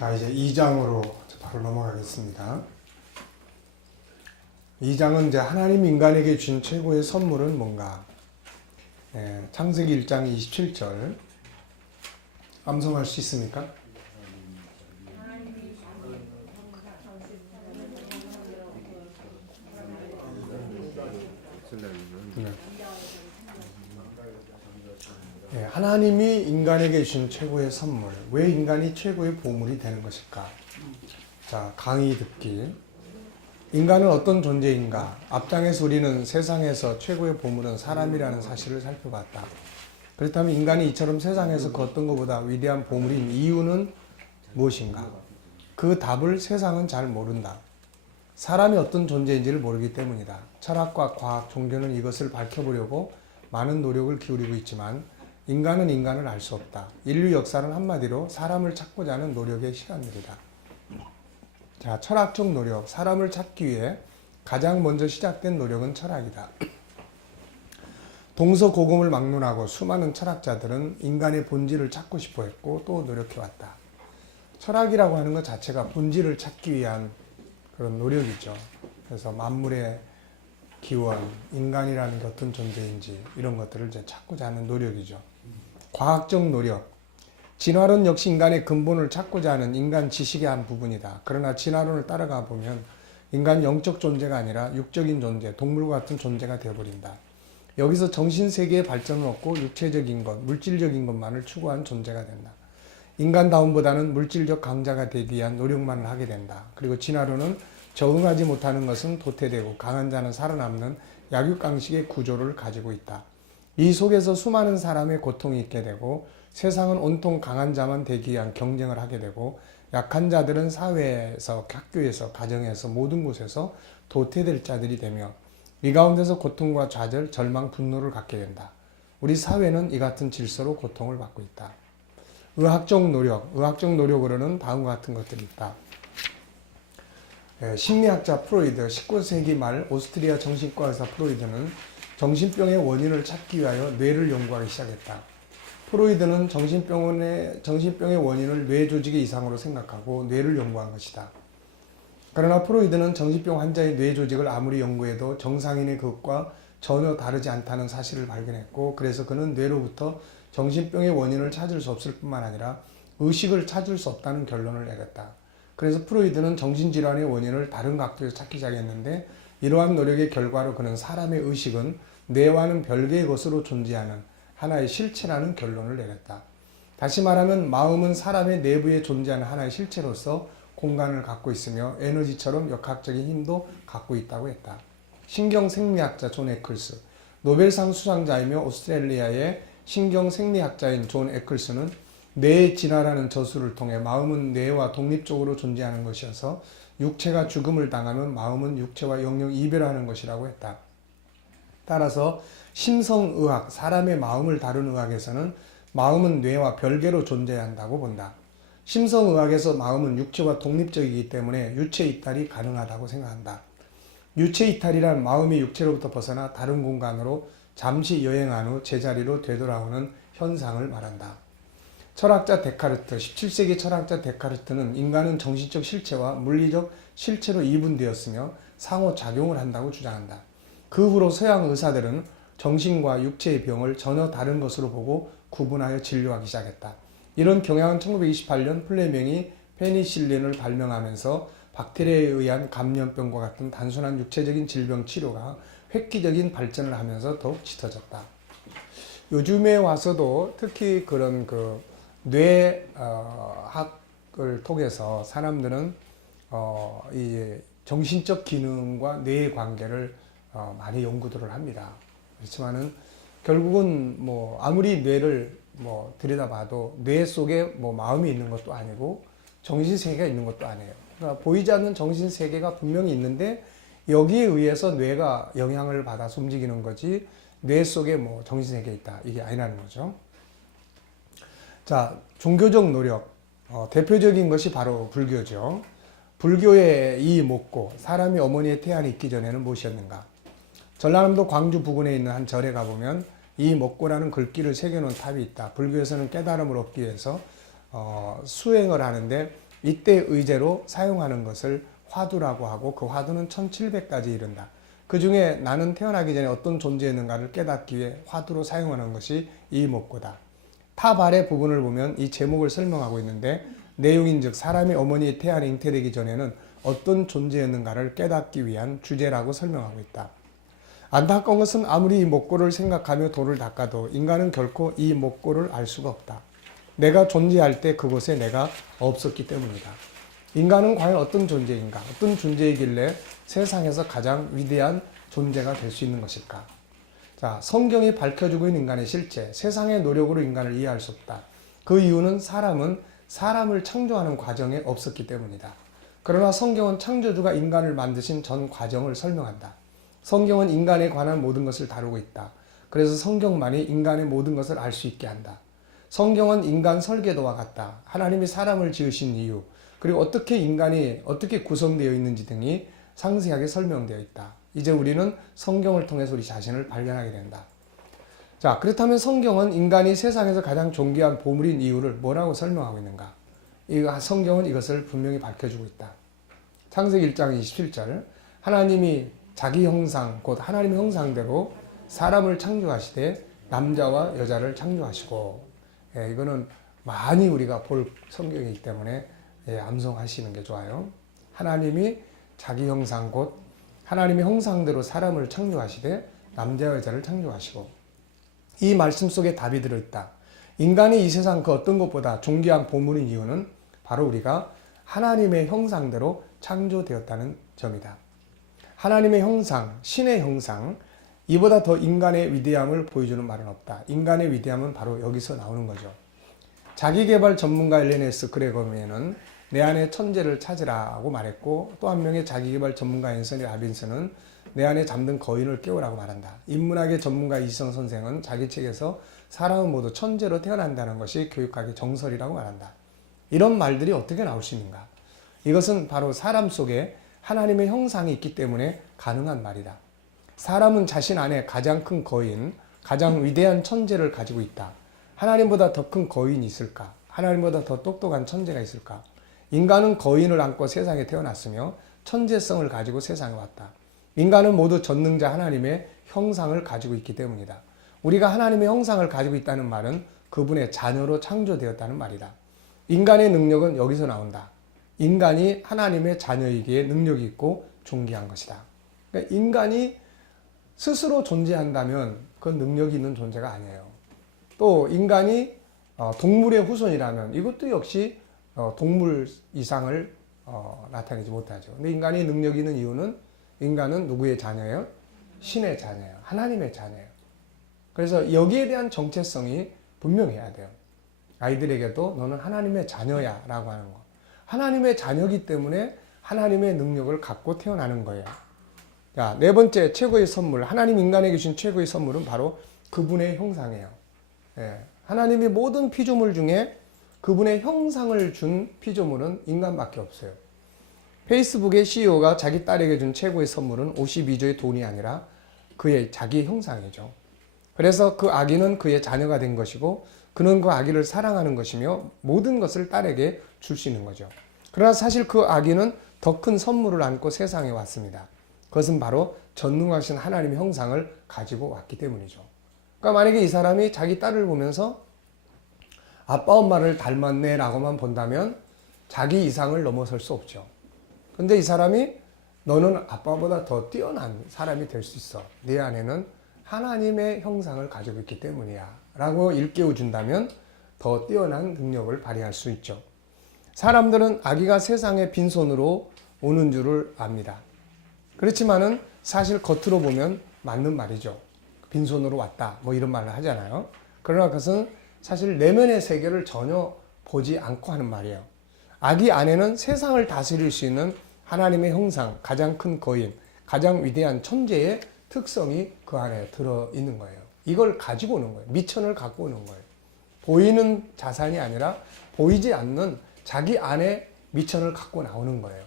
자, 이제 2장으로 바로 넘어가겠습니다. 2장은 이제 하나님 인간에게 주신 최고의 선물은 뭔가? 창세기 1장 27절. 암송할 수 있습니까? 네, 하나님이 인간에게 주신 최고의 선물. 왜 인간이 최고의 보물이 되는 것일까? 자, 강의 듣기. 인간은 어떤 존재인가? 앞장에서 우리는 세상에서 최고의 보물은 사람이라는 사실을 살펴봤다. 그렇다면 인간이 이처럼 세상에서 그 어떤 것보다 위대한 보물인 이유는 무엇인가? 그 답을 세상은 잘 모른다. 사람이 어떤 존재인지를 모르기 때문이다. 철학과 과학, 종교는 이것을 밝혀보려고 많은 노력을 기울이고 있지만 인간은 인간을 알 수 없다. 인류 역사는 한마디로 사람을 찾고자 하는 노력의 시간들이다. 자, 철학적 노력, 사람을 찾기 위해 가장 먼저 시작된 노력은 철학이다. 동서고금을 막론하고 수많은 철학자들은 인간의 본질을 찾고 싶어 했고 또 노력해왔다. 철학이라고 하는 것 자체가 본질을 찾기 위한 그런 노력이죠. 그래서 만물의 기원, 인간이라는 게 어떤 존재인지 이런 것들을 이제 찾고자 하는 노력이죠. 과학적 노력, 진화론 역시 인간의 근본을 찾고자 하는 인간 지식의 한 부분이다. 그러나 진화론을 따라가 보면 인간 영적 존재가 아니라 육적인 존재, 동물과 같은 존재가 되어버린다. 여기서 정신세계의 발전은 없고 육체적인 것, 물질적인 것만을 추구한 존재가 된다. 인간다움보다는 물질적 강자가 되기 위한 노력만을 하게 된다. 그리고 진화론은 적응하지 못하는 것은 도태되고 강한 자는 살아남는 약육강식의 구조를 가지고 있다. 이 속에서 수많은 사람의 고통이 있게 되고 세상은 온통 강한 자만 되기 위한 경쟁을 하게 되고 약한 자들은 사회에서, 학교에서, 가정에서, 모든 곳에서 도태될 자들이 되며 이 가운데서 고통과 좌절, 절망, 분노를 갖게 된다. 우리 사회는 이 같은 질서로 고통을 받고 있다. 의학적 노력으로는 다음과 같은 것들이 있다. 심리학자 프로이드, 19세기 말 오스트리아 정신과 의사 프로이드는 정신병의 원인을 찾기 위하여 뇌를 연구하기 시작했다. 프로이드는 정신병의 원인을 뇌 조직의 이상으로 생각하고 뇌를 연구한 것이다. 그러나 프로이드는 정신병 환자의 뇌 조직을 아무리 연구해도 정상인의 것과 전혀 다르지 않다는 사실을 발견했고 그래서 그는 뇌로부터 정신병의 원인을 찾을 수 없을 뿐만 아니라 의식을 찾을 수 없다는 결론을 내렸다. 그래서 프로이드는 정신질환의 원인을 다른 각도에서 찾기 시작했는데 이러한 노력의 결과로 그는 사람의 의식은 뇌와는 별개의 것으로 존재하는 하나의 실체라는 결론을 내렸다. 다시 말하면 마음은 사람의 내부에 존재하는 하나의 실체로서 공간을 갖고 있으며 에너지처럼 역학적인 힘도 갖고 있다고 했다. 신경생리학자 존 에클스, 노벨상 수상자이며 오스트레일리아의 신경생리학자인 존 에클스는 뇌의 진화라는 저술을 통해 마음은 뇌와 독립적으로 존재하는 것이어서 육체가 죽음을 당하면 마음은 육체와 영영 이별하는 것이라고 했다. 따라서 심성의학, 사람의 마음을 다루는 의학에서는 마음은 뇌와 별개로 존재한다고 본다. 심성의학에서 마음은 육체와 독립적이기 때문에 유체 이탈이 가능하다고 생각한다. 유체 이탈이란 마음이 육체로부터 벗어나 다른 공간으로 잠시 여행한 후 제자리로 되돌아오는 현상을 말한다. 철학자 데카르트, 17세기 철학자 데카르트는 인간은 정신적 실체와 물리적 실체로 이분되었으며 상호작용을 한다고 주장한다. 그 후로 서양 의사들은 정신과 육체의 병을 전혀 다른 것으로 보고 구분하여 진료하기 시작했다. 이런 경향은 1928년 플레밍이 페니실린을 발명하면서 박테리아에 의한 감염병과 같은 단순한 육체적인 질병 치료가 획기적인 발전을 하면서 더욱 짙어졌다. 요즘에 와서도 특히 그런 뇌학을 통해서 사람들은 이 정신적 기능과 뇌의 관계를 많이 연구들을 합니다. 그렇지만은 결국은 아무리 뇌를 들여다봐도 뇌 속에 마음이 있는 것도 아니고 정신세계가 있는 것도 아니에요. 그러니까 보이지 않는 정신세계가 분명히 있는데 여기에 의해서 뇌가 영향을 받아서 움직이는 거지 뇌 속에 정신세계가 있다 이게 아니라는 거죠. 자, 종교적 노력, 대표적인 것이 바로 불교죠. 불교의 이 목고, 사람이 어머니의 태안이 있기 전에는 무엇이었는가? 전라남도 광주 부근에 있는 한 절에 가보면 이 목고라는 글귀를 새겨놓은 탑이 있다. 불교에서는 깨달음을 얻기 위해서 수행을 하는데 이때 의제로 사용하는 것을 화두라고 하고 그 화두는 1700까지 이른다. 그 중에 나는 태어나기 전에 어떤 존재였는가를 깨닫기 위해 화두로 사용하는 것이 이 목고다. 탑 아래 부분을 보면 이 제목을 설명하고 있는데 내용인즉 사람이 어머니 태 안에 잉태되기 전에는 어떤 존재였는가를 깨닫기 위한 주제라고 설명하고 있다. 안타까운 것은 아무리 이 목고를 생각하며 돌을 닦아도 인간은 결코 이 목고를 알 수가 없다. 내가 존재할 때 그곳에 내가 없었기 때문이다. 인간은 과연 어떤 존재인가? 어떤 존재이길래 세상에서 가장 위대한 존재가 될 수 있는 것일까? 자, 성경이 밝혀주고 있는 인간의 실제, 세상의 노력으로 인간을 이해할 수 없다. 그 이유는 사람은 사람을 창조하는 과정에 없었기 때문이다. 그러나 성경은 창조주가 인간을 만드신 전 과정을 설명한다. 성경은 인간에 관한 모든 것을 다루고 있다. 그래서 성경만이 인간의 모든 것을 알 수 있게 한다. 성경은 인간 설계도와 같다. 하나님이 사람을 지으신 이유, 그리고 어떻게 인간이 어떻게 구성되어 있는지 등이 상세하게 설명되어 있다. 이제 우리는 성경을 통해서 우리 자신을 발견하게 된다. 자, 그렇다면 성경은 인간이 세상에서 가장 존귀한 보물인 이유를 뭐라고 설명하고 있는가? 성경은 이것을 분명히 밝혀주고 있다. 창세기 1장 27절 하나님이 자기 형상, 곧 하나님의 형상대로 사람을 창조하시되 남자와 여자를 창조하시고, 이거는 많이 우리가 볼 성경이기 때문에 암송하시는 게 좋아요. 하나님이 자기 형상, 곧 하나님의 형상대로 사람을 창조하시되 남자와 여자를 창조하시고, 이 말씀 속에 답이 들어있다. 인간이 이 세상 그 어떤 것보다 존귀한 보물인 이유는 바로 우리가 하나님의 형상대로 창조되었다는 점이다. 하나님의 형상, 신의 형상, 이보다 더 인간의 위대함을 보여주는 말은 없다. 인간의 위대함은 바로 여기서 나오는 거죠. 자기개발 전문가 엘레네스 그레거미에는 내 안에 천재를 찾으라고 말했고, 또 한 명의 자기개발 전문가 앤서니 라빈스는 내 안에 잠든 거인을 깨우라고 말한다. 인문학의 전문가 이시성 선생은 자기 책에서 사람은 모두 천재로 태어난다는 것이 교육학의 정설이라고 말한다. 이런 말들이 어떻게 나올 수 있는가? 이것은 바로 사람 속에 하나님의 형상이 있기 때문에 가능한 말이다. 사람은 자신 안에 가장 큰 거인, 가장 위대한 천재를 가지고 있다. 하나님보다 더 큰 거인이 있을까? 하나님보다 더 똑똑한 천재가 있을까? 인간은 거인을 안고 세상에 태어났으며 천재성을 가지고 세상에 왔다. 인간은 모두 전능자 하나님의 형상을 가지고 있기 때문이다. 우리가 하나님의 형상을 가지고 있다는 말은 그분의 자녀로 창조되었다는 말이다. 인간의 능력은 여기서 나온다. 인간이 하나님의 자녀이기에 능력이 있고 존귀한 것이다. 그러니까 인간이 스스로 존재한다면 그건 능력이 있는 존재가 아니에요. 또 인간이 동물의 후손이라면 이것도 역시 동물 이상을 나타내지 못하죠. 근데 인간이 능력이 있는 이유는 인간은 누구의 자녀예요? 신의 자녀예요. 하나님의 자녀예요. 그래서 여기에 대한 정체성이 분명해야 돼요. 아이들에게도 너는 하나님의 자녀야 라고 하는 거. 하나님의 자녀이기 때문에 하나님의 능력을 갖고 태어나는 거예요. 자, 네 번째 최고의 선물, 하나님 인간에게 주신 최고의 선물은 바로 그분의 형상이에요. 하나님이 모든 피조물 중에 그분의 형상을 준 피조물은 인간밖에 없어요. 페이스북의 CEO가 자기 딸에게 준 최고의 선물은 52조의 돈이 아니라 그의 자기 형상이죠. 그래서 그 아기는 그의 자녀가 된 것이고 그는 그 아기를 사랑하는 것이며 모든 것을 딸에게 줄 수 있는 거죠. 그러나 사실 그 아기는 더 큰 선물을 안고 세상에 왔습니다. 그것은 바로 전능하신 하나님의 형상을 가지고 왔기 때문이죠. 그러니까 만약에 이 사람이 자기 딸을 보면서 아빠 엄마를 닮았네 라고만 본다면 자기 이상을 넘어설 수 없죠. 근데 이 사람이 너는 아빠보다 더 뛰어난 사람이 될 수 있어. 네 안에는 하나님의 형상을 가지고 있기 때문이야 라고 일깨워 준다면 더 뛰어난 능력을 발휘할 수 있죠. 사람들은 아기가 세상에 빈손으로 오는 줄을 압니다. 그렇지만은 사실 겉으로 보면 맞는 말이죠. 빈손으로 왔다 뭐 이런 말을 하잖아요. 그러나 그것은 사실 내면의 세계를 전혀 보지 않고 하는 말이에요. 아기 안에는 세상을 다스릴 수 있는 하나님의 형상, 가장 큰 거인, 가장 위대한 천재의 특성이 그 안에 들어있는 거예요. 이걸 가지고 오는 거예요. 미천을 갖고 오는 거예요. 보이는 자산이 아니라 보이지 않는 자기 안에 미천을 갖고 나오는 거예요.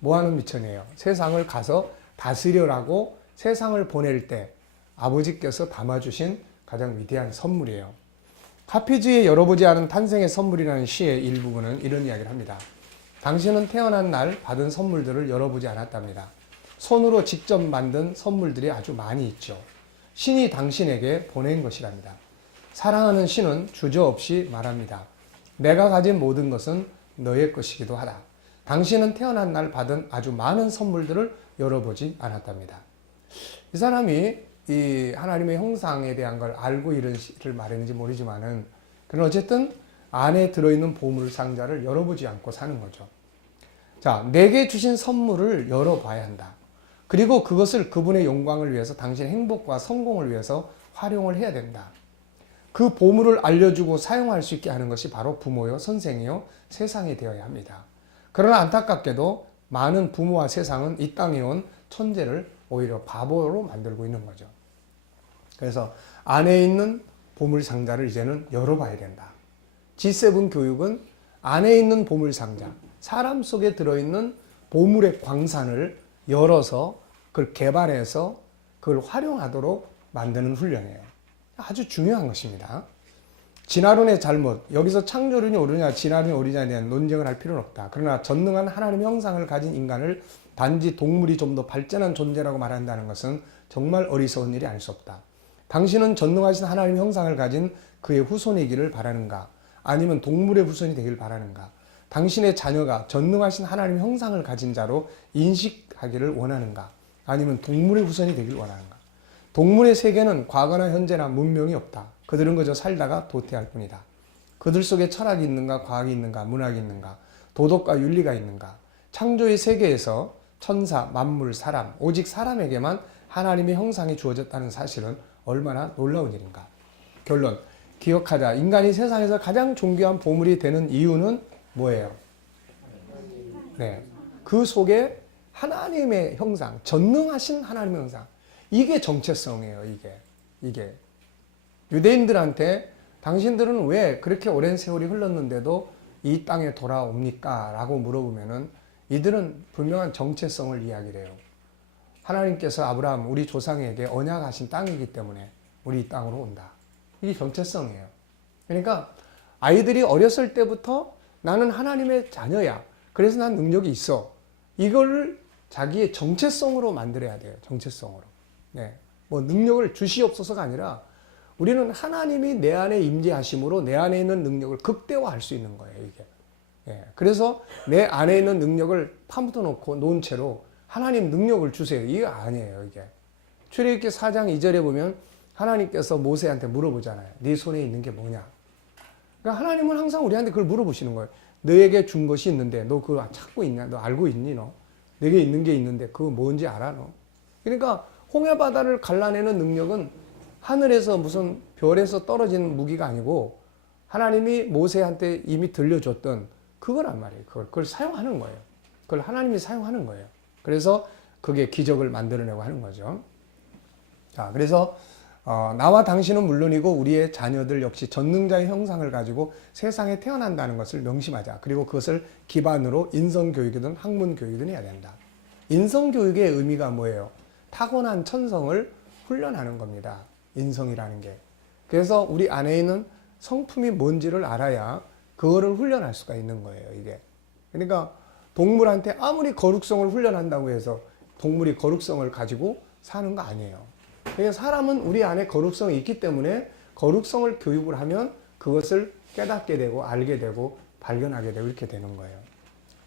뭐 하는 미천이에요? 세상을 가서 다스려라고 세상을 보낼 때 아버지께서 담아주신 가장 위대한 선물이에요. 카피지의 열어보지 않은 탄생의 선물이라는 시의 일부분은 이런 이야기를 합니다. 당신은 태어난 날 받은 선물들을 열어보지 않았답니다. 손으로 직접 만든 선물들이 아주 많이 있죠. 신이 당신에게 보낸 것이랍니다. 사랑하는 신은 주저없이 말합니다. 내가 가진 모든 것은 너의 것이기도 하다. 당신은 태어난 날 받은 아주 많은 선물들을 열어보지 않았답니다. 이 사람이 이 하나님의 형상에 대한 걸 알고 이런 시를 말했는지 모르지만은, 그런 어쨌든 안에 들어있는 보물 상자를 열어보지 않고 사는 거죠. 자, 내게 주신 선물을 열어봐야 한다. 그리고 그것을 그분의 영광을 위해서, 당신의 행복과 성공을 위해서 활용을 해야 된다. 그 보물을 알려주고 사용할 수 있게 하는 것이 바로 부모요, 선생이요, 세상이 되어야 합니다. 그러나 안타깝게도 많은 부모와 세상은 이 땅에 온 천재를 오히려 바보로 만들고 있는 거죠. 그래서 안에 있는 보물 상자를 이제는 열어봐야 된다. G7 교육은 안에 있는 보물 상자, 사람 속에 들어있는 보물의 광산을 열어서 그걸 개발해서 그걸 활용하도록 만드는 훈련이에요. 아주 중요한 것입니다. 진화론의 잘못, 여기서 창조론이 옳으냐 진화론이 옳으냐에 대한 논쟁을 할 필요는 없다. 그러나 전능한 하나님의 형상을 가진 인간을 단지 동물이 좀 더 발전한 존재라고 말한다는 것은 정말 어리석은 일이 아닐 수 없다. 당신은 전능하신 하나님의 형상을 가진 그의 후손이기를 바라는가? 아니면 동물의 후손이 되길 바라는가? 당신의 자녀가 전능하신 하나님의 형상을 가진 자로 인식하기를 원하는가? 아니면 동물의 후손이 되길 원하는가? 동물의 세계는 과거나 현재나 문명이 없다. 그들은 그저 살다가 도태할 뿐이다. 그들 속에 철학이 있는가, 과학이 있는가, 문학이 있는가, 도덕과 윤리가 있는가? 창조의 세계에서 천사, 만물, 사람, 오직 사람에게만 하나님의 형상이 주어졌다는 사실은 얼마나 놀라운 일인가? 결론, 기억하자. 인간이 세상에서 가장 존귀한 보물이 되는 이유는 뭐예요? 네, 그 속에 하나님의 형상, 전능하신 하나님의 형상, 이게 정체성이에요. 이게 유대인들한테 당신들은 왜 그렇게 오랜 세월이 흘렀는데도 이 땅에 돌아옵니까? 라고 물어보면은 이들은 분명한 정체성을 이야기를 해요. 하나님께서 아브라함, 우리 조상에게 언약하신 땅이기 때문에 우리 이 땅으로 온다. 이게 정체성이에요. 그러니까 아이들이 어렸을 때부터 나는 하나님의 자녀야. 그래서 난 능력이 있어. 이걸 자기의 정체성으로 만들어야 돼요. 정체성으로. 네. 뭐 능력을 주시옵소서가 아니라 우리는 하나님이 내 안에 임재하심으로 내 안에 있는 능력을 극대화할 수 있는 거예요. 이게. 예. 그래서 내 안에 있는 능력을 파묻어 놓고 놓은 채로 하나님 능력을 주세요. 이게 아니에요. 이게. 출애굽기 4장 2절에 보면 하나님께서 모세한테 물어보잖아요. 네 손에 있는 게 뭐냐? 그러니까 하나님은 항상 우리한테 그걸 물어보시는 거예요. 너에게 준 것이 있는데 너 그거 찾고 있냐? 너 알고 있니? 너? 내게 있는 게 있는데 그거 뭔지 알아? 너? 그러니까 홍해바다를 갈라내는 능력은 하늘에서 무슨 별에서 떨어진 무기가 아니고 하나님이 모세한테 이미 들려줬던 그거란 말이에요. 그걸 사용하는 거예요. 그걸 하나님이 사용하는 거예요. 그래서 그게 기적을 만들어내고 하는 거죠. 자, 그래서 나와 당신은 물론이고 우리의 자녀들 역시 전능자의 형상을 가지고 세상에 태어난다는 것을 명심하자. 그리고 그것을 기반으로 인성교육이든 학문교육이든 해야 된다. 인성교육의 의미가 뭐예요? 타고난 천성을 훈련하는 겁니다. 인성이라는 게. 그래서 우리 안에 있는 성품이 뭔지를 알아야 그거를 훈련할 수가 있는 거예요. 이게. 그러니까 동물한테 아무리 거룩성을 훈련한다고 해서 동물이 거룩성을 가지고 사는 거 아니에요. 그러니까 사람은 우리 안에 거룩성이 있기 때문에 거룩성을 교육을 하면 그것을 깨닫게 되고 알게 되고 발견하게 되고 이렇게 되는 거예요.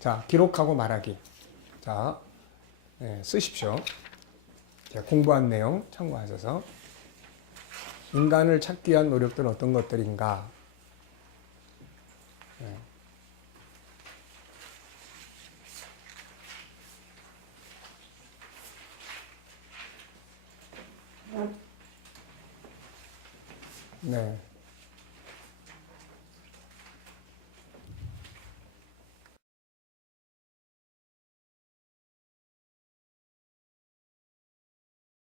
자, 기록하고 말하기. 자, 네, 쓰십시오. 자, 공부한 내용 참고하셔서 인간을 찾기 위한 노력들은 어떤 것들인가? 네. 네.